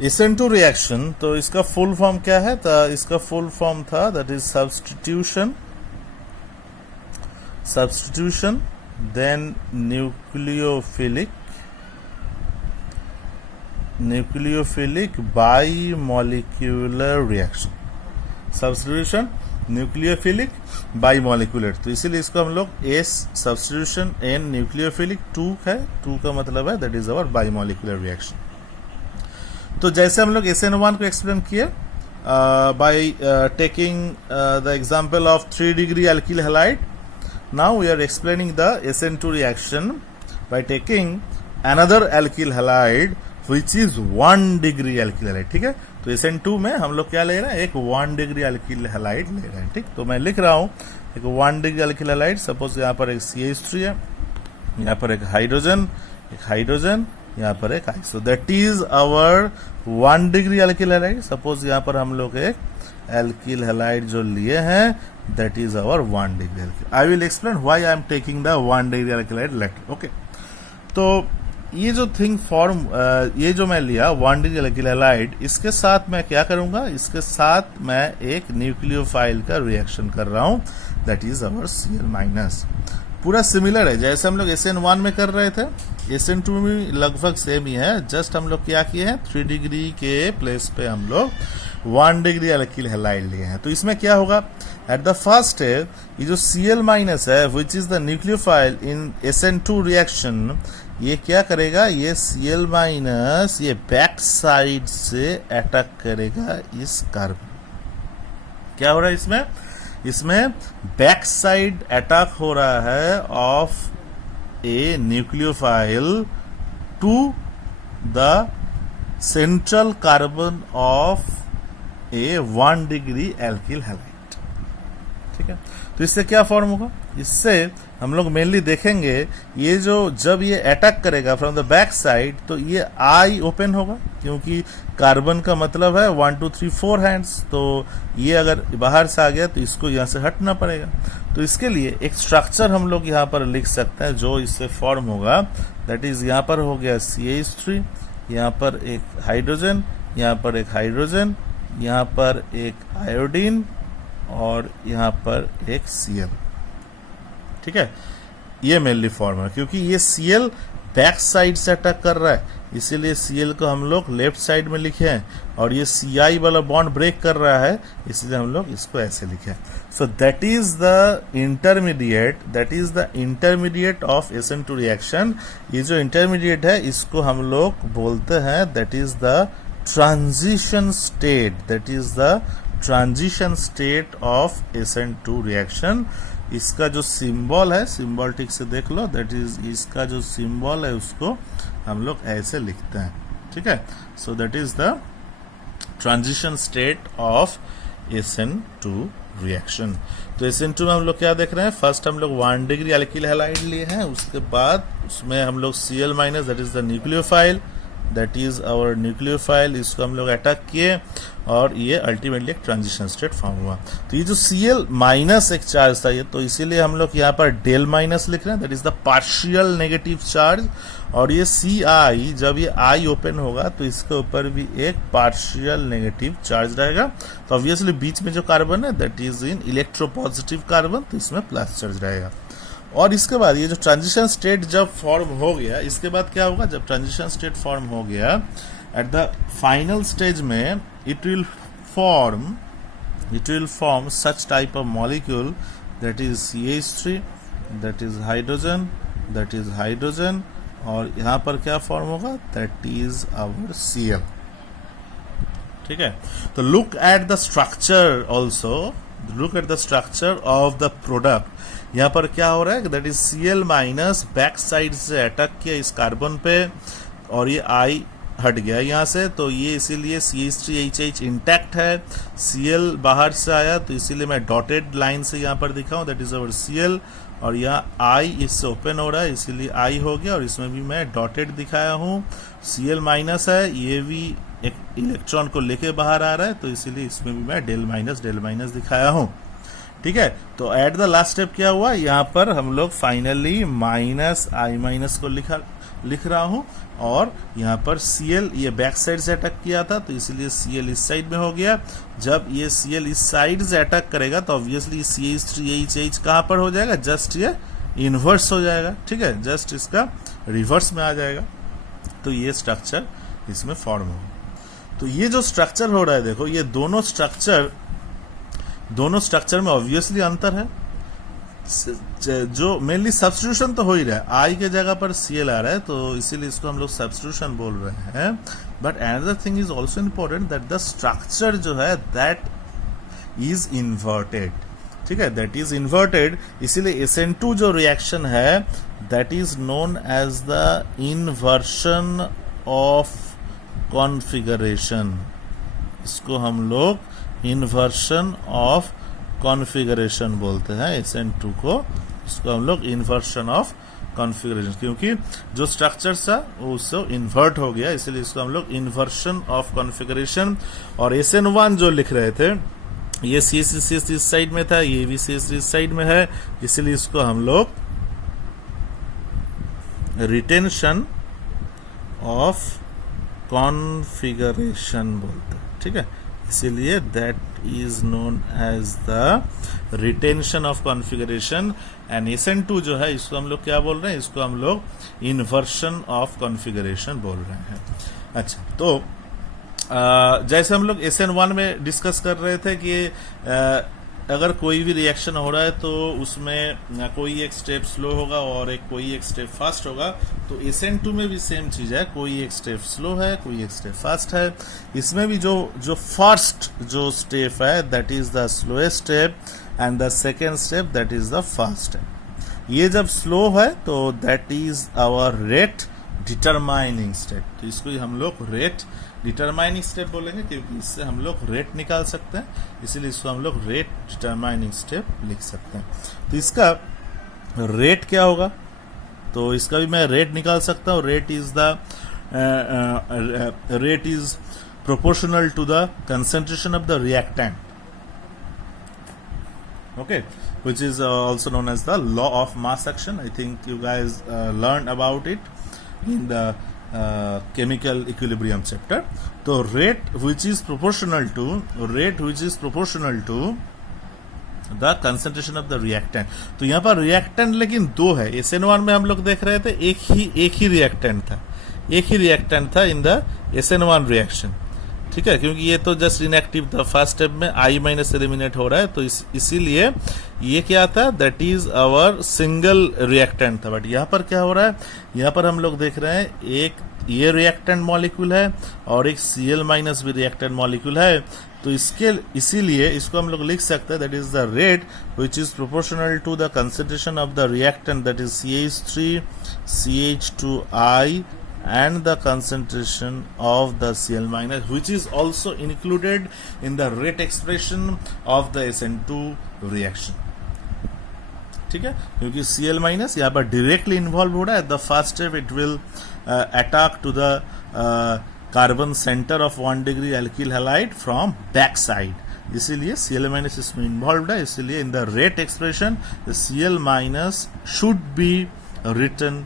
SN2 reaction, तो इसका full form क्या है? तो इसका फुल फॉर्म था that is substitution then nucleophilic bimolecular reaction. Substitution, nucleophilic, bimolecular, तो इसीलिए इसको हम लोग एस सब्स्टिट्यूशन एन न्यूक्लियोफिलिक 2 है, 2 का मतलब है that is our bimolecular reaction. तो जैसे हम लोग SN1 को एक्सप्लेन किए by taking the example of 3 degree alkyl halide, now we are explaining the SN2 reaction by taking another alkyl halide which is 1 degree alkyl halide। ठीक है, तो SN2 में हम लोग क्या ले रहे हैं? एक 1 डिग्री alkyl halide ले रहे हैं। ठीक, तो मैं लिख रहा हूं एक 1 डिग्री alkyl halide, सपोज यहाँ पर एक CH3 है, यहाँ पर एक हाइड्रोजन, यहाँ पर एक iso, that is our 1 degree alkyl halide। Suppose यहाँ पर हम लोग एक alkyl halide जो लिए हैं that is our 1 degree alkyl। I will explain why I am taking the 1 degree alkyl halide later. Okay, तो ये जो थिंग फॉर्म ये जो मैं लिया 1 डिग्री alkyl halide, इसके साथ मैं क्या करूंगा? इसके साथ मैं एक न्यूक्लियोफाइल का रिएक्शन कर रहा हूं दैट इज आवर Cl-। पूरा सिमिलर है जैसे हम लोग SN1 में कर रहे थे, SN2 में लगभग सेम ही है, जस्ट हम लोग क्या किए हैं 3 डिग्री के प्लेस पे हम लोग 1 डिग्री alkyl halide लिए हैं। तो इसमें क्या होगा? एट द फर्स्ट स्टेप ये जो Cl- है which is the nucleophile in SN2 reaction, ये क्या करेगा? ये Cl- ये बैक साइड से अटैक करेगा इस कार्बन। क्या हो रहा है इसमें बैक साइड अटैक हो रहा है of a nucleophile to the central carbon of a 1 degree alkyl halide। ठीक है, तो इससे क्या फॉर्म होगा? इससे हम लोग मेनली देखेंगे ये जो जब ये अटैक करेगा फ्रॉम द बैक साइड, तो ये आई ओपन होगा, क्योंकि कार्बन का मतलब है 1 2 3 4 हैंड्स, तो ये अगर बाहर से आ गया तो इसको यहाँ से हटना पड़ेगा। तो इसके लिए एक स्ट्रक्चर हम लोग यहाँ पर लिख सकते हैं जो इससे फॉर्म होगा, दैट इज यहाँ पर हो गया CH3, यहाँ पर एक हाइड्रोजन, यहाँ पर एक हाइड्रोजन, यहाँ पर एक आयोडीन और यहाँ पर एक Cl। ठीक है, ये मेनली फॉर्म है, क्योंकि ये Cl बैक साइड से अटैक कर रहा है, इसीलिए Cl को हम लोग लेफ्ट साइड में लिखे हैं, और ये Ci वाला बॉन्ड ब्रेक कर रहा है, इसलिए हम लोग इसको ऐसे लिखे हैं। सो that is the intermediate of SN2 reaction. ये जो इंटरमीडिएट है इसको हम लोग बोलते हैं that is the transition state of SN2 reaction. इसका जो सिंबल है, सिंबल ठीक से देख लो, दैट इज इसका जो सिंबल है उसको हम लोग ऐसे लिखते हैं। ठीक है, सो that is the transition state of SN2 reaction. तो SN2 में हम लोग क्या देख रहे हैं? फर्स्ट हम लोग 1 डिग्री alkyl halide लिए हैं, उसके बाद उसमें हम लोग Cl- that is the nucleophile, that is our nucleophile, इसको हम लोग अटैक किए और ये अल्टीमेटली एक ट्रांजिशन स्टेट फॉर्म हुआ। तो ये जो Cl- एक चार्ज था ये, तो इसीलिए हम लोग यहाँ पर डेल माइनस लिख रहे हैं, that is the partial negative charge, और ये Ci जब ये I ओपन होगा तो इसके ऊपर भी एक पार्शियल नेगेटिव चार्ज रहेगा। तो ऑब्वियसली बीच में जो कार्बन है that is in electropositive carbon, तो इसमें प्लस चार्ज रहेगा। और इसके बाद ये जो ट्रांजिशन स्टेट जब फॉर्म हो गया, इसके बाद क्या होगा? जब ट्रांजिशन स्टेट फॉर्म हो गया, एट द फाइनल स्टेज में it will form such type of molecule that is CH3, that is hydrogen, और यहाँ पर क्या फॉर्म होगा? that is our Cl। ठीक है, तो look at the structure of the product। यहाँ पर क्या हो रहा है? that is Cl- back side से अटैक किया इस कार्बन पे, और ये I हट गया यहाँ से, तो ये इसीलिए CH3HH इंटैक्ट है, Cl बाहर से आया, तो इसीलिए मैं डॉटेड लाइन से यहाँ पर दिखाऊं दैट इज अवर Cl, और यहाँ I इससे ओपन हो रहा है इसीलिए I हो गया, और इसमें भी मैं डॉटेड दिखाया हूँ। Cl- है, ये भी एक इलेक्ट्रॉन को लेके बाहर आ रहा है, तो इसीलिए इसमें भी मैं डेल माइनस दिखाया हूँ। ठीक है, तो एट द लास्ट स्टेप क्या हुआ? यहाँ पर हम लोग फाइनली -I- को लिख रहा हूं, और यहाँ पर Cl ये बैक साइड से अटैक किया था तो इसीलिए Cl इस साइड में हो गया। जब ये Cl इस साइड से अटैक करेगा तो ऑब्वियसली CH3HH कहाँ पर हो जाएगा, जस्ट ये इन्वर्स हो जाएगा, ठीक है, जस्ट इसका रिवर्स में आ जाएगा। तो ये स्ट्रक्चर इसमें फॉर्म होगा। तो ये जो स्ट्रक्चर हो रहा है, देखो ये दोनों स्ट्रक्चर में ऑब्वियसली अंतर है। जो मेनली सब्स्टिट्यूशन तो हो ही रहा है, आई के जगह पर Cl आ रहा है, तो इसीलिए इसको हम लोग सब्स्टिट्यूशन बोल रहे हैं। But another thing is also important that the structure जो है दैट इज इन्वर्टेड, ठीक है, दैट इज इन्वर्टेड। इसीलिए SN2 जो रिएक्शन है that is known as the inversion of configuration. इसको हम लोग इन्वर्शन ऑफ कॉन्फ़िगरेशन बोलते हैं, SN2 को। इसको हम लोग इन्वर्शन ऑफ कॉन्फ़िगरेशन, क्योंकि जो स्ट्रक्चर था वो उससे इन्वर्ट हो गया, इसलिए इसको हम लोग इन्वर्शन ऑफ कॉन्फ़िगरेशन। और SN1 जो लिख रहे थे, ये CH3 इस साइड में था, ये भी CH3 इस साइड में है, इसलिए इसको हम लोग रिटेंशन ऑफ कॉन्फ़िगरेशन बोलते हैं, ठीक है। इसीलिए that is known as the retention of configuration. And SN2 जो है इसको हम लोग क्या बोल रहे हैं, इसको हम लोग इन्वर्शन ऑफ कॉन्फ़िगरेशन बोल रहे हैं। अच्छा, तो जैसे हम लोग SN1 में डिस्कस कर रहे थे कि अगर कोई भी रिएक्शन हो रहा है तो उसमें कोई एक स्टेप स्लो होगा और कोई एक स्टेप फास्ट होगा, तो SN2 में भी सेम चीज है, कोई एक स्टेप स्लो है, कोई एक स्टेप फास्ट है। इसमें भी जो फर्स्ट जो स्टेप है that is the slowest step and the second step that is the fast step. ये जब स्लो है तो that is hour rate determining step, तो इसको हम लोग रेट डिटरमाइनिंग स्टेप बोलेंगे, क्योंकि इससे हम लोग रेट निकाल सकते हैं, इसीलिए इसको हम लोग रेट डिटरमाइनिंग स्टेप लिख सकते हैं। तो इसका रेट क्या होगा, तो इसका भी मैं रेट निकाल सकता हूँ। Rate is proportional to the concentration of the reactant, okay, which is also known as the law of mass action. I think you guys learned about it in the chemical equilibrium chapter. तो rate which is proportional to the concentration of the reactant. तो यहाँ पर reactant लेकिन दो है। SN1 में हम लोग देख रहे थे एक ही reactant था in the SN1 reaction, ठीक है, क्योंकि ये तो जस्ट इनएक्टिव था। फर्स्ट स्टेप में I माइनस एलिमिनेट हो रहा है, तो इसीलिए ये क्या था, that is our single reactant था। बट यहाँ पर क्या हो रहा है, यहाँ पर हम लोग देख रहे हैं एक ये रिएक्टेंट मॉलिक्यूल है और एक Cl माइनस भी रिएक्टेंट मॉलिक्यूल है, तो इसीलिए इसको हम लोग लिख सकते हैं that is the rate which is proportional to the concentration of the reactant that is CH3 CH2I and the concentration of the Cl minus, which is also included in the rate expression of the SN2 reaction, ठीक है, क्योंकि Cl minus यहाँ पर directly involve हो रहा है। The first step it will attack to the carbon centre of 1 degree alkyl halide from back side, इसीलिए Cl minus इसमें इन्वॉल्व है। इसीलिए in the rate expression the Cl minus should be written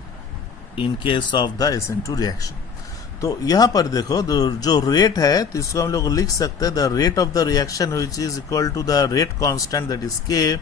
in case of the SN2 reaction. तो यहाँ पर देखो जो rate है तो इसको हम लोग लिख सकते हैं the rate of the reaction which is equal to the rate constant that is K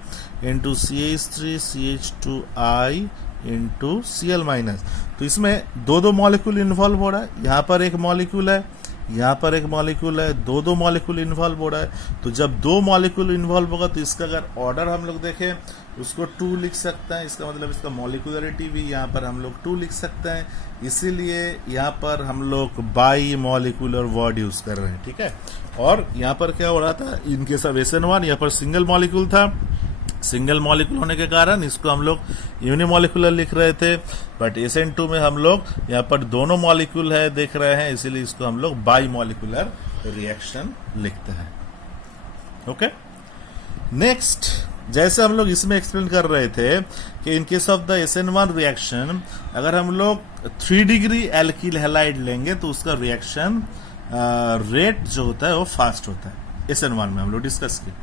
into CH3 CH2I into Cl minus. तो इसमें दो मॉलिक्यूल इन्वॉल्व हो रहा है, यहाँ पर एक मॉलिक्यूल है, यहाँ पर एक मॉलिक्यूल है, दो मॉलिक्यूल इन्वॉल्व हो रहा है। तो जब दो मॉलिक्यूल इन्वॉल्व होगा तो इसका अगर ऑर्डर हम लोग देखें उसको 2 लिख सकते हैं, इसका मतलब इसका मॉलिक्यूलरिटी भी यहाँ पर हम लोग 2 लिख सकते हैं, इसीलिए यहाँ पर हम लोग बाई मॉलिक्यूलर वर्ड यूज कर रहे हैं, ठीक है। और यहाँ पर क्या हो रहा था, इनके सब SN1 यहाँ पर सिंगल मॉलिक्यूल था, सिंगल मॉलिक्यूल होने के कारण इसको हम लोग यूनिमॉलिक्यूलर लिख रहे थे। बट SN2 में हम लोग यहाँ पर दोनों मॉलिक्यूल है देख रहे हैं, इसीलिए इसको हम लोग बाई मॉलिक्यूलर रिएक्शन लिखते हैं, ओके। नेक्स्ट, जैसे हम लोग इसमें एक्सप्लेन कर रहे थे कि इन case of the SN1 reaction अगर हम लोग 3 डिग्री एल्किल हैलाइड लेंगे तो उसका रिएक्शन रेट जो होता है वो फास्ट होता है। SN1 में हम लोग डिस्कस किए।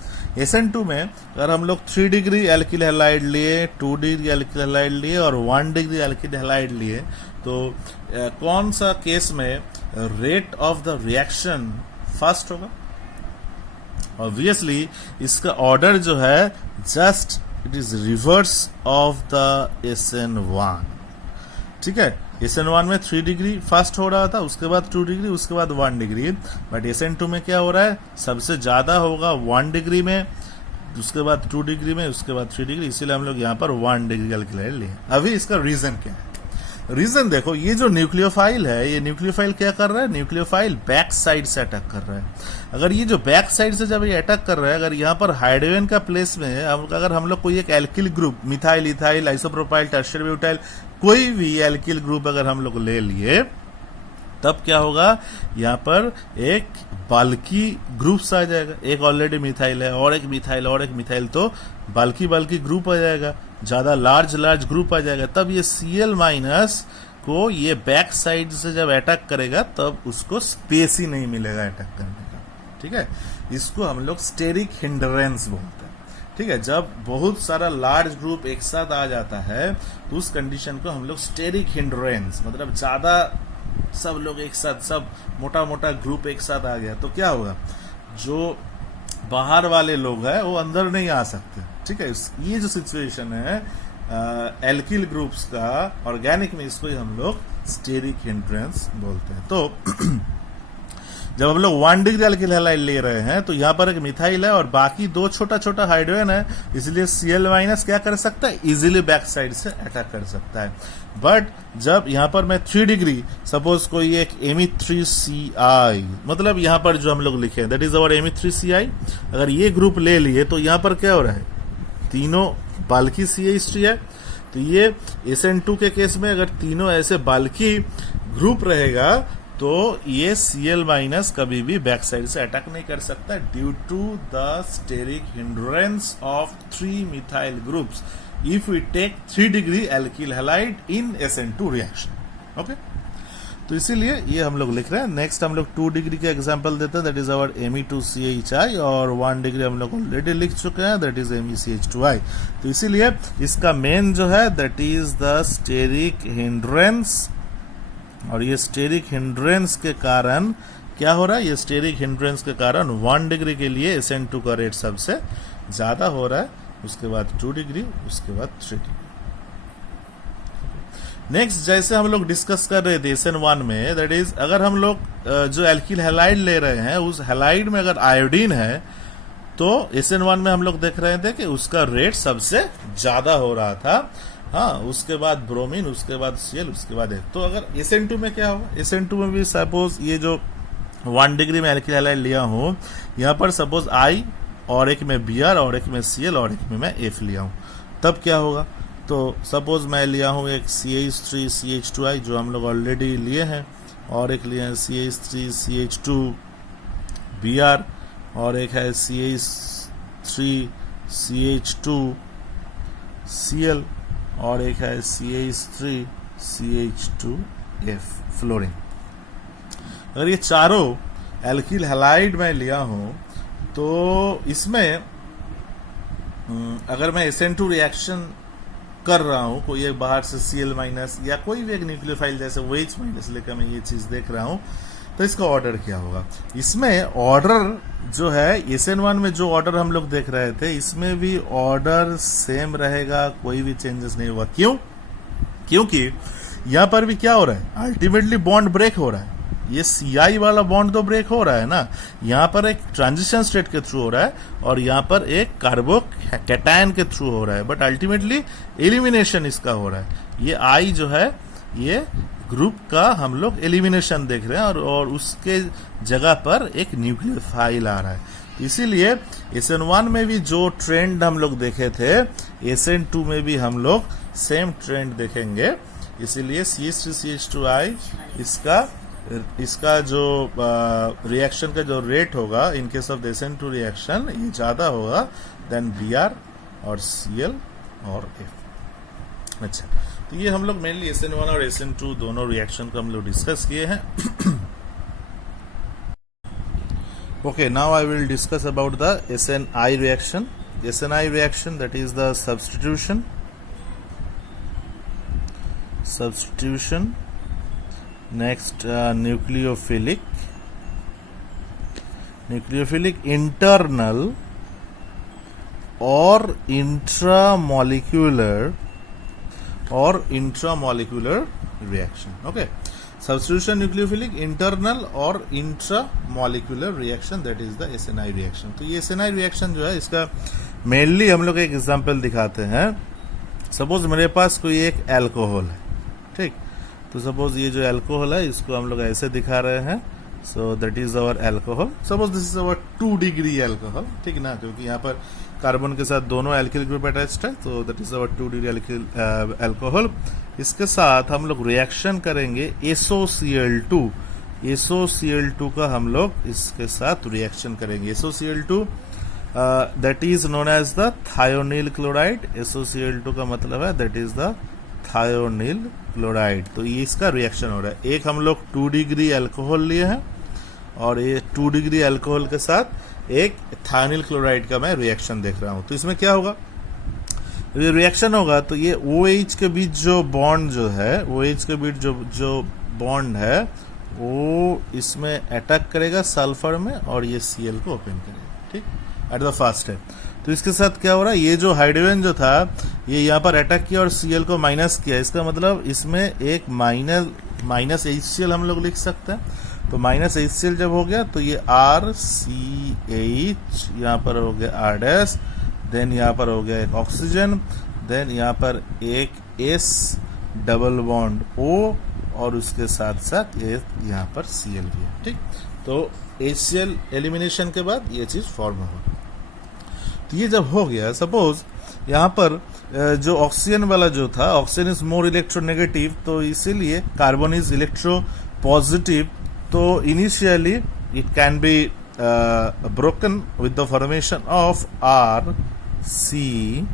SN2 में अगर हम लोग 3 डिग्री एल्किल हैलाइड लिए, 2 डिग्री एल्किल हैलाइड लिए और 1 डिग्री एल्किल हैलाइड लिए तो कौन सा केस में rate of the reaction fast होगा? ऑब्वियसली इसका ऑर्डर जो है just it is reverse of the SN1, ठीक है। SN1 में 3 डिग्री फास्ट हो रहा था, उसके बाद 2 डिग्री, उसके बाद 1 डिग्री, बट SN2 में क्या हो रहा है? सबसे ज्यादा होगा 1 डिग्री में, उसके बाद 2 डिग्री में, उसके बाद 3 डिग्री, इसीलिए हम लोग यहाँ पर 1 डिग्री कैलकुलेट लिए। अभी इसका रीजन क्या है? रीजन देखो, ये जो न्यूक्लियोफाइल है, ये न्यूक्लियोफाइल क्या कर रहा है? न्यूक्लियोफाइल बैक साइड से अटैक कर रहा है। अगर ये जो बैक साइड से जब ये अटैक कर रहा है, अगर यहाँ पर हाइड्रोजन का प्लेस में अगर हम लोग कोई एक alkyl group, methyl, ethyl, isopropyl, tertiary butyl, कोई भी एल्किल ग्रुप अगर हम लोग ले लिए, तब क्या होगा? यहाँ पर एक बाल्की ग्रुप्स आ जाएगा। एक ऑलरेडी मिथाइल है और एक मिथाइल और एक मिथाइल, तो बाल्की ग्रुप आ जाएगा, ज्यादा लार्ज ग्रुप आ जाएगा। तब ये Cl माइनस को ये बैक साइड से जब अटैक करेगा तब उसको स्पेस ही नहीं मिलेगा अटैक करने का, ठीक है। इसको हम लोग स्टेरिक हिंड्रेंस बोलते हैं, ठीक है। जब बहुत सारा लार्ज ग्रुप एक साथ आ जाता है तो उस कंडीशन को हम लोग स्टेरिक हिंड्रेंस, मतलब ज्यादा सब लोग एक साथ, सब मोटा ग्रुप एक साथ आ गया तो क्या होगा? जो बाहर वाले लोग हैं वो अंदर नहीं आ सकते, ठीक है। ये जो सिचुएशन है एल्किल ग्रुप्स का ऑर्गेनिक में, इसको हम लोग स्टेरिक हिंड्रेंस बोलते हैं। तो जब हम लोग 1 डिग्री एल्किल हैलाइड ले रहे हैं तो यहाँ पर एक मिथाइल है और बाकी 2 छोटा हाइड्रोजन है, इसलिए Cl माइनस क्या कर सकता है? इजीली बैक साइड से अटैक कर सकता है। बट जब यहाँ पर मैं 3 डिग्री, सपोज कोई एक Me3Ci, मतलब यहाँ पर जो हम लोग लिखे दैट इज अवर Me3Ci, अगर ये ग्रुप ले लिए तो यहाँ पर क्या हो रहा है? तीनों बाल्की CH3 है। तो ये SN2 के केस में अगर तीनों ऐसे बाल्की ग्रुप रहेगा तो ये Cl माइनस कभी भी बैक साइड से अटैक नहीं कर सकता, due to the steric hindrance of 3 methyl groups if we take 3 degree alkyl halide in SN2 reaction, okay. तो इसीलिए ये हम लोग लिख रहे हैं। नेक्स्ट हम लोग 2 डिग्री का एग्जांपल देते हैं, दैट इज आवर Me2CHI, और 1 डिग्री हम लोग ऑलरेडी लिख चुके हैं, दैट इज MECH2I। तो इसीलिए इसका मेन जो है that is the steric hindrance, और ये स्टेरिक हिंड्रेंस के कारण क्या हो रहा है? ये स्टेरिक हिंड्रेंस के कारण 1 डिग्री के लिए SN2 का रेट सबसे ज्यादा हो रहा है, उसके बाद 2 डिग्री, उसके बाद 3 डिग्री। नेक्स्ट, जैसे हम लोग डिस्कस कर रहे थे SN1 में, दैट इज अगर हम लोग जो एल्किल हैलाइड ले रहे हैं, उस हैलाइड में अगर आयोडीन है तो SN1 में हम लोग देख रहे थे कि उसका रेट सबसे ज्यादा हो रहा था, हाँ। उसके बाद ब्रोमीन, उसके बाद Cl, उसके बाद एक। तो अगर SN2 में क्या होगा? SN2 में भी सपोज ये जो 1 डिग्री में एल्किल हैलाइड लिया हूं, यहाँ पर सपोज I और एक में Br और एक में Cl और एक में मैं F लिया हूं, तब क्या होगा? तो सपोज मैं लिया हूं एक CH3 CH2I जो हम लोग ऑलरेडी लिए हैं, और एक लिए हैं CH3 CH2 Br, और एक है CH3 CH2 Cl, और एक है CH3 CH2F फ्लोरीन। अगर ये चारों एल्किल हैलाइड में लिया हूं तो इसमें अगर मैं SN2 रिएक्शन कर रहा हूं, कोई एक बाहर से Cl माइनस या कोई भी एक न्यूक्लियोफाइल जैसे OH माइनस लेकर मैं ये चीज देख रहा हूं, तो इसका ऑर्डर क्या होगा? इसमें ऑर्डर जो है SN1 में जो ऑर्डर हम लोग देख रहे थे, इसमें भी ऑर्डर सेम रहेगा, कोई भी चेंजेस नहीं होगा। क्यों? क्योंकि यहां पर भी क्या हो रहा है? अल्टीमेटली बॉन्ड ब्रेक हो रहा है। ये Ci वाला बॉन्ड तो ब्रेक हो रहा है ना, यहाँ पर एक ट्रांजिशन स्टेट के थ्रू हो रहा है और यहाँ पर एक कार्बो कैटायन के थ्रू हो रहा है, बट अल्टीमेटली एलिमिनेशन इसका हो रहा है। ये I जो है ये ग्रुप का हम लोग एलिमिनेशन देख रहे हैं, और उसके जगह पर एक न्यूक्लियोफाइल आ रहा है। इसीलिए SN1 में भी जो ट्रेंड हम लोग देखे थे, SN2 में भी हम लोग सेम ट्रेंड देखेंगे। इसीलिए CH3CH2I इसका जो रिएक्शन का जो रेट होगा इन केस ऑफ SN2 रिएक्शन, ये ज्यादा होगा देन Br और Cl और F। अच्छा, तो ये हम लोग मेनली SN1 और SN2 दोनों रिएक्शन को हम लोग डिस्कस किए हैं। Okay, now I will discuss about the SNI reaction. SNI reaction, that is the substitution next nucleophilic internal और intramolecular reaction. Okay, substitution nucleophilic internal और intramolecular reaction, that is the SNi reaction. तो ये एसएनआई reaction जो है इसका mainly हम लोग एक एग्जांपल दिखाते हैं. सपोज मेरे पास कोई एक अल्कोहल है, ठीक. तो सपोज ये जो अल्कोहल है इसको हम लोग ऐसे दिखा रहे हैं. सो that is our alcohol. Suppose this is our 2 degree alcohol, ठीक ना, क्योंकि यहाँ पर कार्बन के साथ दोनों एल्किल ग्रुप अटैच्ड है. तो that is our 2 degree alcohol. इसके साथ हम लोग रिएक्शन करेंगे SOCl2 का हम लोग इसके साथ रिएक्शन करेंगे. SOCl2 that is known as the thionyl chloride. SOCl2 का मतलब है that is the thionyl chloride. तो ये इसका रिएक्शन हो रहा है. एक हम लोग 2 डिग्री अल्कोहल लिए हैं और ये 2 डिग्री अल्कोहल के साथ एक थायोनिल क्लोराइड का मैं रिएक्शन देख रहा हूं. तो इसमें क्या होगा, ये रिएक्शन होगा तो ये OH के बीच जो बॉन्ड जो है, OH के बीच जो बॉन्ड है वो इसमें अटैक करेगा सल्फर में और ये Cl को ओपन करेगा, ठीक, एट द फर्स्ट स्टेप. तो इसके साथ क्या हो रहा है, ये जो हाइड्रोजन जो था ये यहाँ पर अटैक किया और Cl को माइनस किया. इसका मतलब इसमें एक माइनस HCl हम लोग लिख सकते हैं. तो माइनस HCl जब हो गया तो ये RCH यहाँ पर हो गया R', देन यहाँ पर हो गया एक ऑक्सीजन, देन यहाँ पर एक S डबल बॉन्ड O और उसके साथ साथ ये यहाँ पर Cl भी है, ठीक. तो HCl एलिमिनेशन के बाद ये चीज फॉर्म होगा. तो ये जब हो गया, सपोज यहाँ पर जो ऑक्सीजन वाला जो था, ऑक्सीजन इज मोर इलेक्ट्रोनेगेटिव, तो इसीलिए कार्बन इज इलेक्ट्रो पॉजिटिव. तो initially it can be broken with the formation of RCHR'.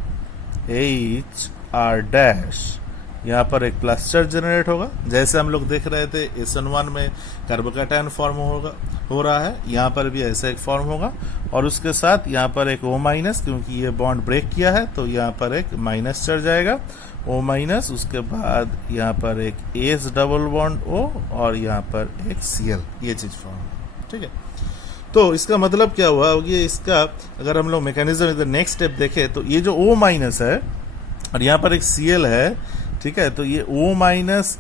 यहाँ पर एक प्लस चार्ज जनरेट होगा, जैसे हम लोग देख रहे थे SN1 में कार्बोकैटायन फॉर्म हो रहा है. यहाँ पर भी ऐसा एक फॉर्म होगा और उसके साथ यहाँ पर एक O-, क्योंकि ये बॉन्ड ब्रेक किया है तो यहाँ पर एक माइनस चार्ज आएगा, O-. उसके बाद यहाँ पर एक S डबल बॉन्ड O और यहाँ पर एक Cl. ये चीज फॉर्म, ठीक है. तो इसका मतलब क्या हुआ, ये इसका अगर हम लोग मैकेनिज्म नेक्स्ट स्टेप देखें तो ये जो O- है और यहाँ पर एक Cl है, ठीक है. तो ये O-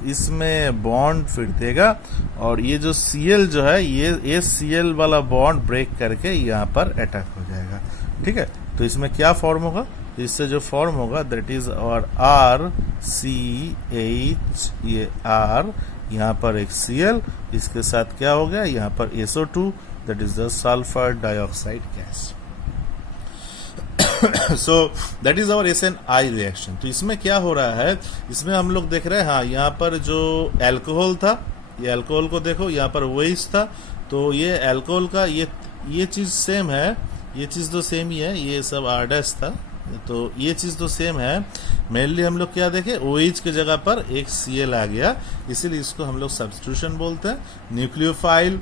इसमें बॉन्ड फिर देगा और ये जो Cl जो है ये Cl वाला बॉन्ड ब्रेक करके यहाँ पर अटैक हो जाएगा, ठीक है. तो इसमें क्या फॉर्म होगा, इससे जो फॉर्म होगा दैट इज और RCH, ये R, यहाँ पर एक Cl, इसके साथ क्या हो गया, यहाँ पर SO2 that is the sulphur dioxide gas. So that is our SNI reaction. तो इसमें क्या हो रहा है, इसमें हम लोग देख रहे हैं, हाँ, यहाँ पर जो अल्कोहल था, ये अल्कोहल को देखो, यहाँ पर OH था, तो ये अल्कोहल का ये चीज सेम है, ये चीज तो सेम ही है, ये सब R' था, तो ये चीज तो सेम है. मेनली हम लोग क्या देखे, OH के जगह पर एक Cl आ गया, इसीलिए इसको हम लोग सब्स्टिट्यूशन बोलते हैं. न्यूक्लियोफाइल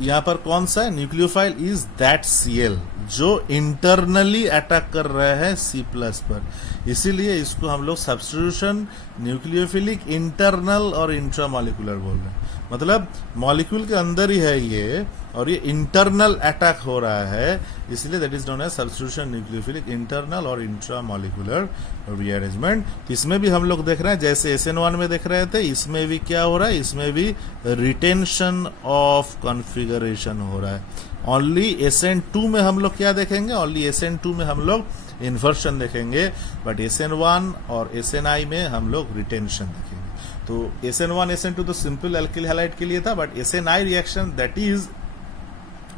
यहाँ पर कौन सा है, न्यूक्लियोफाइल इज दैट Cl जो इंटरनली अटैक कर रहा है C+ पर, इसीलिए इसको हम लोग सब्स्टिट्यूशन न्यूक्लियोफिलिक इंटरनल और इंट्रामोलिकुलर बोल रहे हैं. मतलब मॉलिक्यूल के अंदर ही है ये और ये इंटरनल अटैक हो रहा है, इसलिए that is known as substitution nucleophilic internal और इंट्रामोलिकुलर रीअरेंजमेंट. इसमें भी हम लोग देख रहे हैं जैसे SN1 में देख रहे थे, इसमें भी क्या हो रहा है, इसमें भी रिटेंशन ऑफ कॉन्फ़िगरेशन हो रहा है. ओनली SN2 में हम लोग क्या देखेंगे, ओनली SN2 में हम लोग इन्वर्शन देखेंगे, बट SN1 और SNI में हम लोग रिटेंशन देखेंगे. तो SN1 SN2 तो सिंपल एल्किल हैलाइड के लिए था, but SNI reaction that is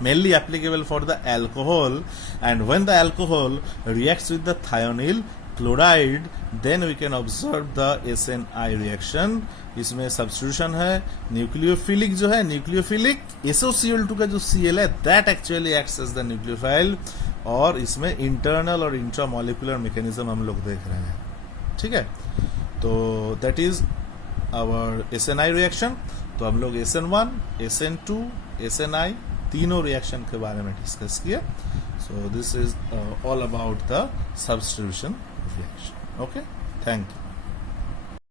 mainly applicable for the alcohol, and when the alcohol reacts with the thionyl chloride then we can observe the SNI reaction. इसमें substitution है, nucleophilic जो है, nucleophilic SOCl2 का जो Cl है that actually acts as the nucleophile, और इसमें internal और इंट्रामोलिकुलर मैकेनिज्म हम लोग देख रहे हैं, ठीक है. तो that is our SNI reaction. तो हम लोग SN1, SN2, SNI तीनों रिएक्शन के बारे में डिस्कस किया. So this is all about the substitution reaction. Okay, thank you.